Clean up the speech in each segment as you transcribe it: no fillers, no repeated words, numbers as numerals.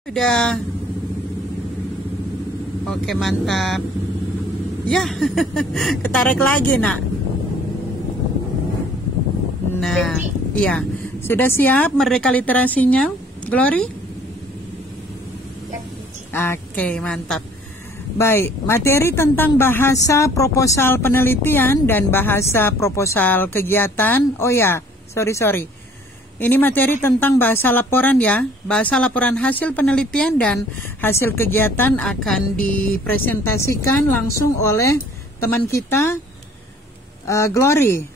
Sudah. Oke, mantap. Ya, ketarik lagi, Nak. Nah, iya. Sudah siap merdeka literasinya, Glory? Oke, mantap. Baik, materi tentang bahasa proposal penelitian dan bahasa proposal kegiatan. Oh ya, sorry. Ini materi tentang bahasa laporan ya. Bahasa laporan hasil penelitian dan hasil kegiatan akan dipresentasikan langsung oleh teman kita, Glory.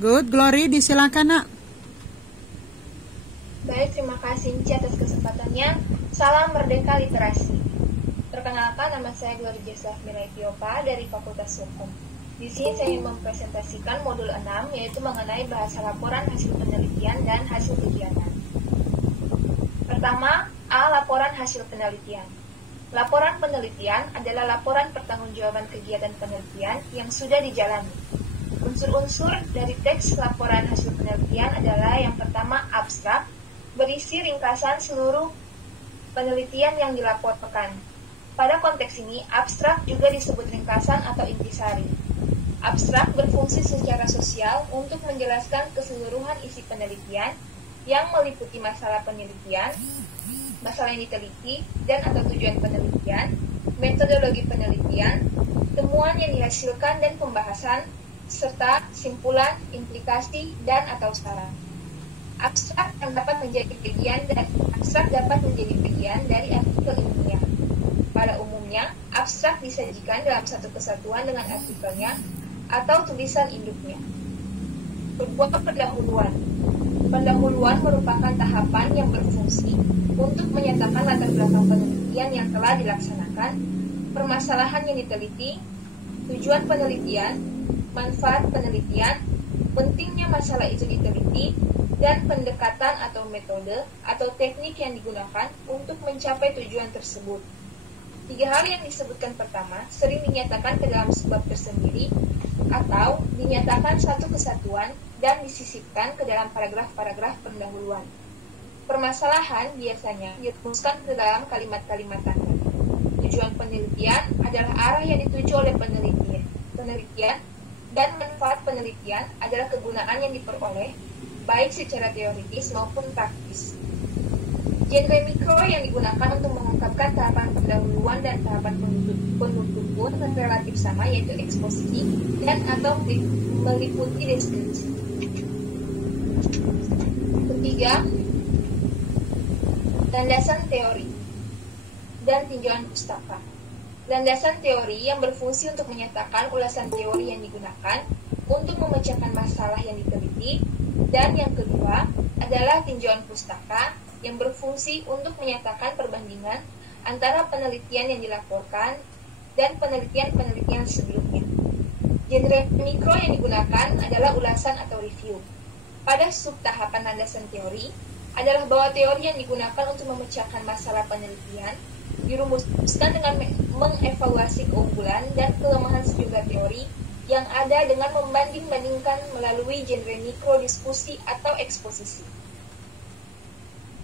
Good, Glory, disilakan, Nak. Baik, terima kasih Inci atas kesempatannya. Salam Merdeka Literasi. Perkenalkan, nama saya Glory Jesafmira Etiopa dari Fakultas Hukum. Di sini saya ingin mempresentasikan modul 6, yaitu mengenai bahasa laporan hasil penelitian dan hasil kegiatan. Pertama, A. Laporan hasil penelitian. Laporan penelitian adalah laporan pertanggungjawaban kegiatan penelitian yang sudah dijalani. Unsur-unsur dari teks laporan hasil penelitian adalah yang pertama, abstrak, berisi ringkasan seluruh penelitian yang dilaporkan. Pada konteks ini, abstrak juga disebut ringkasan atau intisari. Abstrak berfungsi secara sosial untuk menjelaskan keseluruhan isi penelitian yang meliputi masalah penelitian, masalah yang diteliti, dan atau tujuan penelitian, metodologi penelitian, temuan yang dihasilkan dan pembahasan, serta simpulan, implikasi, dan atau saran. Abstrak dapat menjadi bagian dari artikel ilmiah. Pada umumnya, abstrak disajikan dalam satu kesatuan dengan artikelnya atau tulisan induknya. Kedua, pendahuluan. Pendahuluan merupakan tahapan yang berfungsi untuk menyatakan latar belakang penelitian yang telah dilaksanakan, permasalahan yang diteliti, tujuan penelitian, manfaat penelitian, pentingnya masalah itu diteliti, dan pendekatan atau metode atau teknik yang digunakan untuk mencapai tujuan tersebut. Tiga hal yang disebutkan pertama sering dinyatakan ke dalam sebab tersendiri atau dinyatakan satu kesatuan dan disisipkan ke dalam paragraf-paragraf pendahuluan. Permasalahan biasanya dirumuskan ke dalam kalimat-kalimat tanda. Tujuan penelitian adalah arah yang dituju oleh penelitian dan manfaat penelitian adalah kegunaan yang diperoleh baik secara teoritis maupun praktis. Genre mikro yang digunakan untuk mengungkapkan tahapan pendahuluan dan tahapan penutup pun relatif sama, yaitu eksposisi dan atau meliputi deskripsi. Ketiga, landasan teori dan tinjauan pustaka. Landasan teori yang berfungsi untuk menyatakan ulasan teori yang digunakan untuk memecahkan masalah yang diteliti, dan yang kedua adalah tinjauan pustaka yang berfungsi untuk menyatakan perbandingan antara penelitian yang dilaporkan dan penelitian-penelitian sebelumnya. Genre mikro yang digunakan adalah ulasan atau review. Pada subtahapan landasan teori adalah bahwa teori yang digunakan untuk memecahkan masalah penelitian dirumuskan dengan mengevaluasi keunggulan dan kelemahan sejumlah teori yang ada dengan membanding-bandingkan melalui genre mikro diskusi atau eksposisi.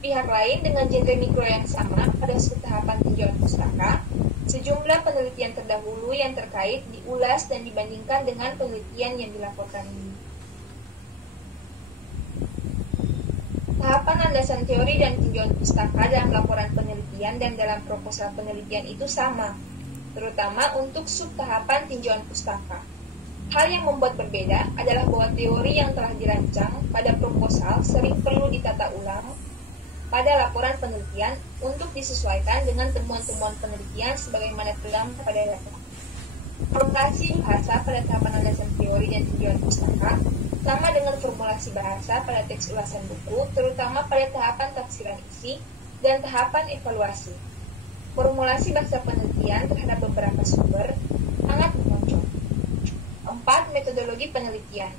Pihak lain dengan genre mikro yang sama pada subtahapan tinjauan pustaka, sejumlah penelitian terdahulu yang terkait diulas dan dibandingkan dengan penelitian yang dilaporkan ini. Tahapan landasan teori dan tinjauan pustaka dalam laporan penelitian dan dalam proposal penelitian itu sama, terutama untuk subtahapan tinjauan pustaka. Hal yang membuat berbeda adalah bahwa teori yang telah dirancang pada proposal sering perlu ditata ulang pada laporan penelitian untuk disesuaikan dengan temuan-temuan penelitian sebagaimana terdapat pada laporan. Formulasi bahasa pada tahapan landasan teori dan tinjauan pustaka sama dengan formulasi bahasa pada teks ulasan buku, terutama pada tahapan tafsiran isi dan tahapan evaluasi. Formulasi bahasa penelitian terhadap beberapa sumber sangat menonjol. 4. Metodologi penelitian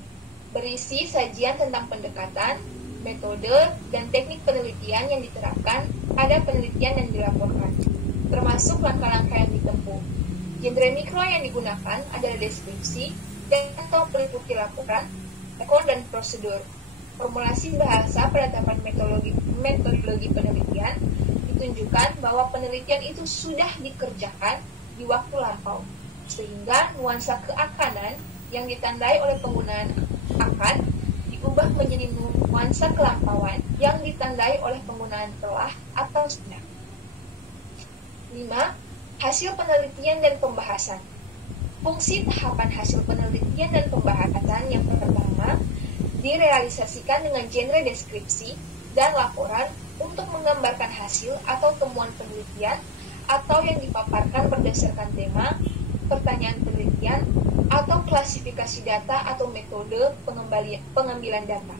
berisi sajian tentang pendekatan, metode, dan teknik penelitian yang diterapkan pada penelitian yang dilaporkan, termasuk langkah-langkah yang ditempuh. Genre mikro yang digunakan adalah deskripsi dan atau peliputi laporan, rekor dan prosedur. Formulasi bahasa pada tahapan metodologi penelitian tunjukkan bahwa penelitian itu sudah dikerjakan di waktu lampau, sehingga nuansa keakanan yang ditandai oleh penggunaan akan diubah menjadi nuansa kelampauan yang ditandai oleh penggunaan telah atau sudah. 5. Hasil penelitian dan pembahasan. Fungsi tahapan hasil penelitian dan pembahasan yang pertama direalisasikan dengan genre deskripsi dan laporan untuk menggambarkan hasil atau temuan penelitian atau yang dipaparkan berdasarkan tema, pertanyaan penelitian, atau klasifikasi data atau metode pengambilan data.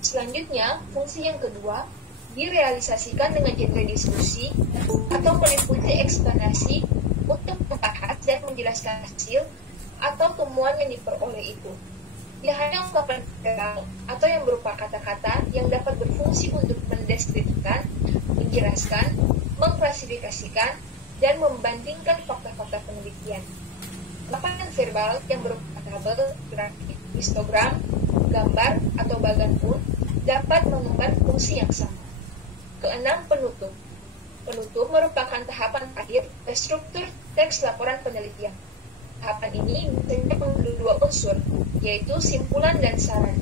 Selanjutnya, fungsi yang kedua direalisasikan dengan genre diskusi atau meliputi eksplanasi untuk membahas dan menjelaskan hasil atau temuan yang diperoleh itu. Tidak hanya ungkapan verbal atau yang berupa kata-kata yang dapat berfungsi untuk mendeskripsikan, menjelaskan, mengklasifikasikan, dan membandingkan fakta-fakta penelitian. Ungkapan verbal yang berupa tabel, grafik, histogram, gambar, atau bagan pun dapat mengemban fungsi yang sama. Keenam, penutup. Penutup merupakan tahapan akhir struktur teks laporan penelitian. Tahapan ini biasanya mengandung dua unsur, yaitu simpulan dan saran.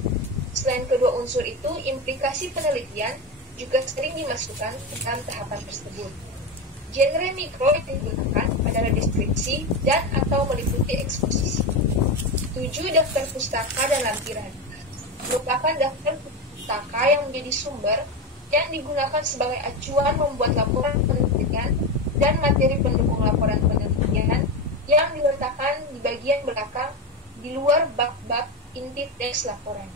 Selain kedua unsur itu, implikasi penelitian juga sering dimasukkan ke dalam tahapan tersebut. Genre mikro yang digunakan adalah deskripsi dan atau meliputi eksposisi. 7. Daftar pustaka dan lampiran. Merupakan daftar pustaka yang menjadi sumber yang digunakan sebagai acuan membuat laporan penelitian dan materi pendukung laporan penelitian yang diletakkan di bagian belakang di luar bab-bab inti teks laporan.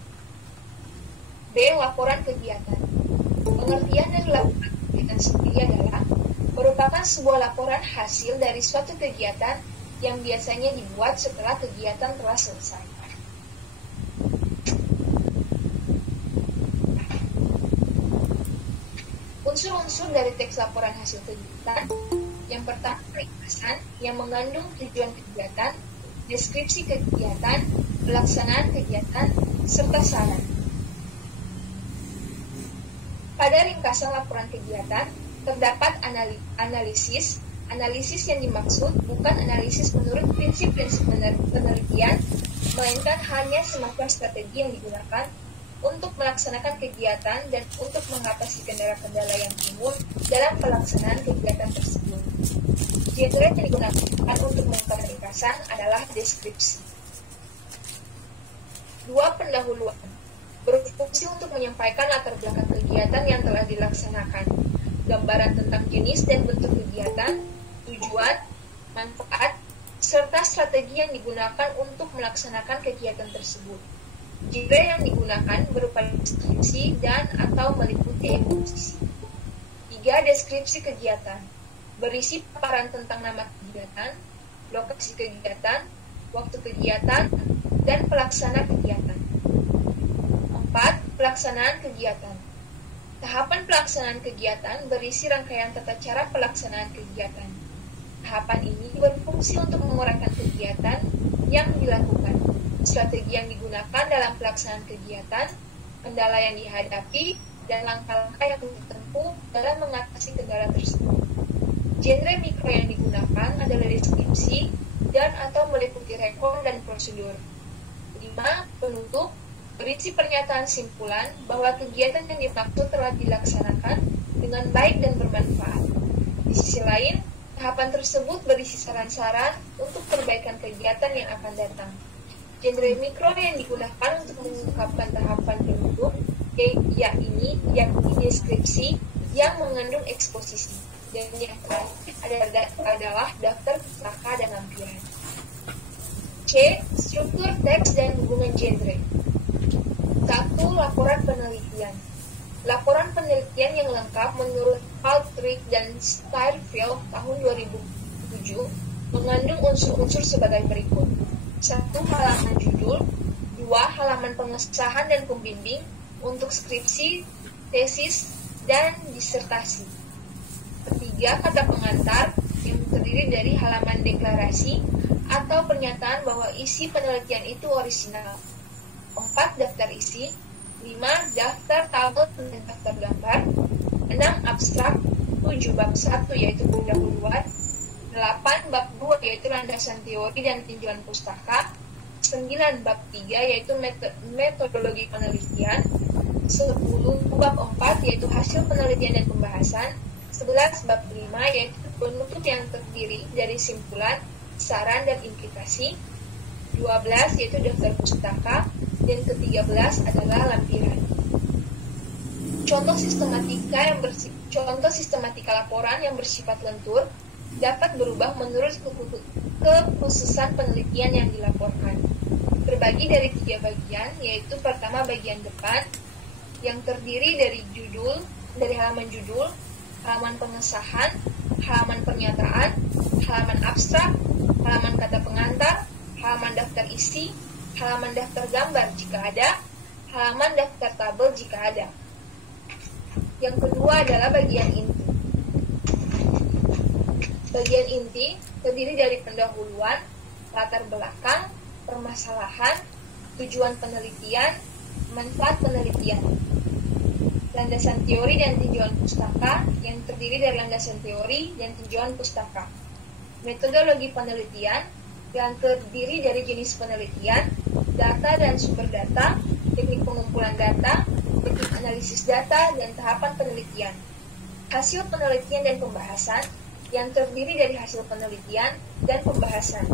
B. Laporan kegiatan. Pengertian dari laporan kegiatan sendiri adalah merupakan sebuah laporan hasil dari suatu kegiatan yang biasanya dibuat setelah kegiatan telah selesai. Unsur-unsur dari teks laporan hasil kegiatan. Yang pertama, ringkasan yang mengandung tujuan kegiatan, deskripsi kegiatan, pelaksanaan kegiatan, serta saran. Pada ringkasan laporan kegiatan, terdapat analisis. Analisis yang dimaksud bukan analisis menurut prinsip-prinsip penelitian, melainkan hanya semacam strategi yang digunakan untuk melaksanakan kegiatan dan untuk mengatasi kendala-kendala yang timbul dalam pelaksanaan kegiatan tersebut. Genre yang digunakan untuk mengungkap ringkasan adalah deskripsi. 2. Pendahuluan. Berfungsi untuk menyampaikan latar belakang kegiatan yang telah dilaksanakan, gambaran tentang jenis dan bentuk kegiatan, tujuan, manfaat, serta strategi yang digunakan untuk melaksanakan kegiatan tersebut. Genre yang digunakan berupa deskripsi dan atau meliputi eksposisi. 3. Deskripsi kegiatan. Berisi paparan tentang nama kegiatan, lokasi kegiatan, waktu kegiatan, dan pelaksana kegiatan. 4. Pelaksanaan kegiatan. Tahapan pelaksanaan kegiatan berisi rangkaian tata cara pelaksanaan kegiatan. Tahapan ini berfungsi untuk menguraikan kegiatan yang dilakukan, strategi yang digunakan dalam pelaksanaan kegiatan, kendala yang dihadapi, dan langkah-langkah yang ditempuh dalam mengatasi kendala tersebut. Genre mikro yang digunakan adalah deskripsi dan atau meliputi rekor dan prosedur. 5. Penutup berisi pernyataan simpulan bahwa kegiatan yang dimaksud telah dilaksanakan dengan baik dan bermanfaat. Di sisi lain, tahapan tersebut berisi saran-saran untuk perbaikan kegiatan yang akan datang. Genre mikro yang digunakan untuk mengungkapkan tahapan penutup yakni deskripsi yang mengandung eksposisi. Dan yang terakhir adalah daftar pustaka dan lampiran. C. Struktur teks dan hubungan genre. 1. Laporan penelitian. Laporan penelitian yang lengkap menurut Aldrich dan Steinfeld tahun 2007 mengandung unsur-unsur sebagai berikut. 1. Halaman judul. 2. Halaman pengesahan dan pembimbing untuk skripsi, tesis, dan disertasi. 3. Kata pengantar yang terdiri dari halaman deklarasi atau pernyataan bahwa isi penelitian itu orisinal. 4. Daftar isi. 5. Daftar tabel dan daftar gambar. 6. Abstrak. 7 bab 1 yaitu pendahuluan, 8 bab 2 yaitu landasan teori dan tinjauan pustaka, 9 bab 3 yaitu metodologi penelitian, 10 bab 4 yaitu hasil penelitian dan pembahasan, 11 bab 5 yaitu penutup yang terdiri dari simpulan, saran, dan implikasi, 12 yaitu daftar pustaka, dan ke-13 adalah lampiran. Contoh sistematika laporan yang bersifat lentur dapat berubah menurut kekhususan penelitian yang dilaporkan. Terbagi dari 3 bagian, yaitu pertama bagian depan yang terdiri dari halaman judul, halaman pengesahan, halaman pernyataan, halaman abstrak, halaman kata pengantar, halaman daftar isi, halaman daftar gambar jika ada, halaman daftar tabel jika ada. Yang kedua adalah bagian inti. Bagian inti terdiri dari pendahuluan, latar belakang, permasalahan, tujuan penelitian, manfaat penelitian. Landasan teori dan tinjauan pustaka yang terdiri dari landasan teori dan tinjauan pustaka. Metodologi penelitian yang terdiri dari jenis penelitian, data dan sumber data, teknik pengumpulan data, teknik analisis data, dan tahapan penelitian. Hasil penelitian dan pembahasan yang terdiri dari hasil penelitian dan pembahasan.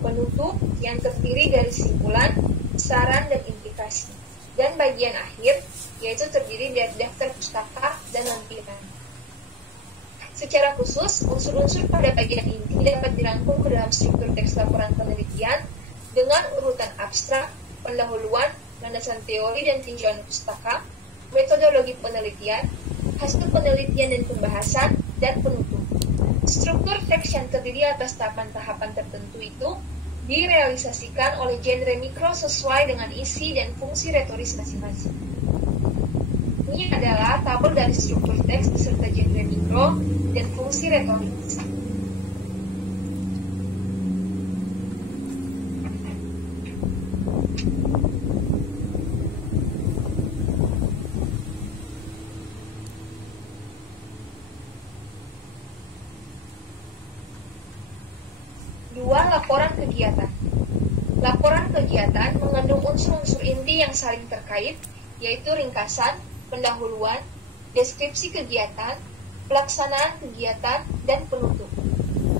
Penutup yang terdiri dari simpulan, saran, dan implikasi. Dan bagian akhir yaitu terdiri dari daftar pustaka dan lampiran. Secara khusus, unsur-unsur pada bagian inti dapat dirangkum ke dalam struktur teks laporan penelitian dengan urutan abstrak, pendahuluan, landasan teori dan tinjauan pustaka, metodologi penelitian, hasil penelitian dan pembahasan, dan penutup. Struktur teks yang terdiri atas tahapan-tahapan tertentu itu direalisasikan oleh genre mikro sesuai dengan isi dan fungsi retoris masing-masing. Ini adalah tabel dari struktur teks beserta genre mikro dan fungsi retoris. Laporan kegiatan. Laporan kegiatan mengandung unsur-unsur inti yang saling terkait, yaitu ringkasan, pendahuluan, deskripsi kegiatan, pelaksanaan kegiatan, dan penutup.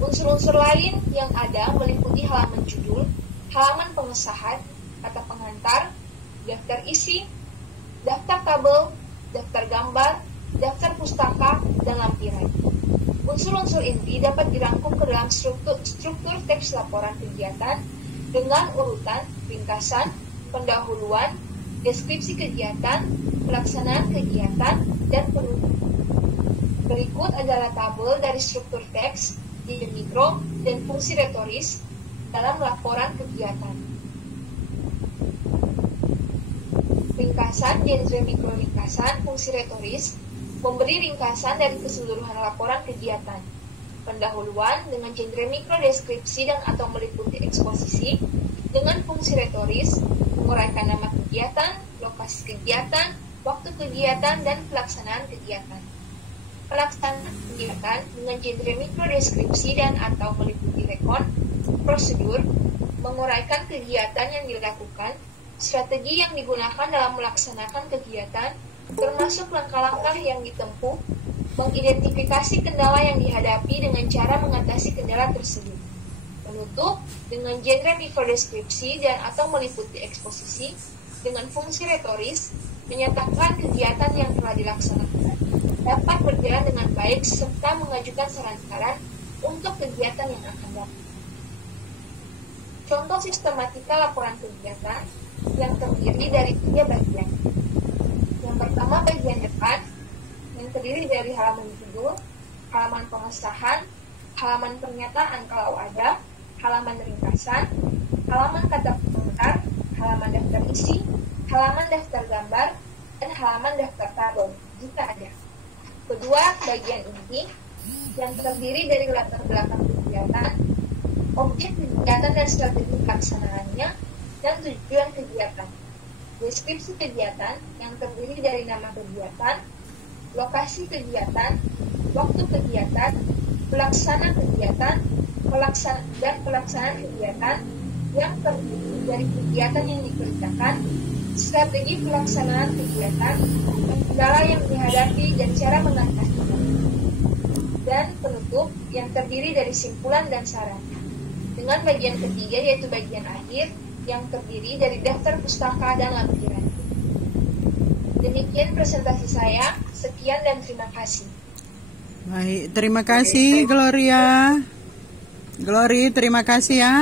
Unsur-unsur lain yang ada meliputi halaman judul, halaman pengesahan, kata pengantar, daftar isi, daftar tabel, daftar gambar, daftar pustaka, dan lampiran. Unsur-unsur inti dapat dirangkum ke dalam struktur teks laporan kegiatan dengan urutan ringkasan, pendahuluan, deskripsi kegiatan, pelaksanaan kegiatan, dan penutup. Berikut adalah tabel dari struktur teks, genre mikro, dan fungsi retoris dalam laporan kegiatan. Ringkasan, genre mikro ringkasan, fungsi retoris memberi ringkasan dari keseluruhan laporan kegiatan. Pendahuluan dengan genre mikro deskripsi dan atau meliputi eksposisi dengan fungsi retoris, menguraikan nama kegiatan, lokasi kegiatan, waktu kegiatan, dan pelaksanaan kegiatan. Pelaksanaan kegiatan dengan genre mikro deskripsi dan atau meliputi rekon, prosedur, menguraikan kegiatan yang dilakukan, strategi yang digunakan dalam melaksanakan kegiatan, termasuk langkah-langkah yang ditempuh, mengidentifikasi kendala yang dihadapi dengan cara mengatasi kendala tersebut. Penutup dengan genre mikrodeskripsi dan atau meliputi eksposisi dengan fungsi retoris, menyatakan kegiatan yang telah dilaksanakan dapat berjalan dengan baik serta mengajukan saran-saran untuk kegiatan yang akan datang. Contoh sistematika laporan kegiatan yang terdiri dari 3 bagian. Yang pertama bagian depan yang terdiri dari halaman judul, halaman pengesahan, halaman pernyataan kalau ada, halaman ringkasan, halaman kata pengantar, halaman daftar isi, halaman daftar gambar, dan halaman daftar tabel jika ada. Kedua bagian inti yang terdiri dari latar belakang kegiatan, objek kegiatan dan strategi pelaksanaannya, dan tujuan kegiatan. Deskripsi kegiatan yang terdiri dari nama kegiatan, lokasi kegiatan, waktu kegiatan, pelaksanaan kegiatan, pelaksanaan kegiatan yang terdiri dari kegiatan yang dikerjakan, strategi pelaksanaan kegiatan, kendala yang dihadapi dan cara mengatasinya, dan penutup yang terdiri dari simpulan dan saran. Dengan bagian ketiga yaitu bagian akhir yang terdiri dari daftar pustaka dan lampiran. Demikian presentasi saya. Sekian dan terima kasih. Baik, terima kasih Gloria. Glory, terima kasih ya.